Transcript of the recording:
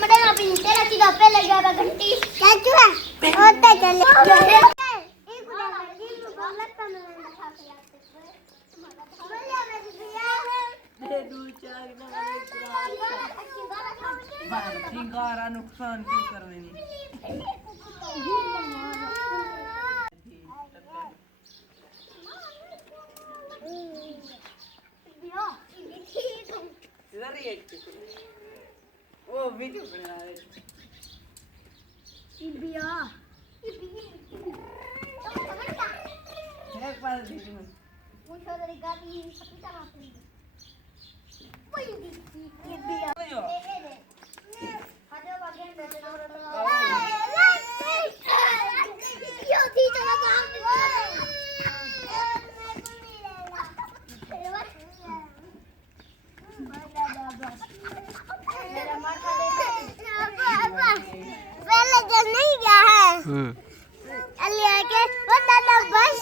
मडेला P तेरा सीधा पहले गया घंटी क्या हुआ होते चले एक उड़ा नीम गमला का मैं खा के आते बोलिया मैं दिया दे दू चार ना सिंगारा नुकसान क्यों करने नहीं वो वीडियो बना रहे इबिया एक बार देखो मुझे तो गाड़ी सपीटा मारती कोई दी इबिया हटो बागे क्यों थी चला पहले जब नहीं गया है अल्लाह के वो दादा बस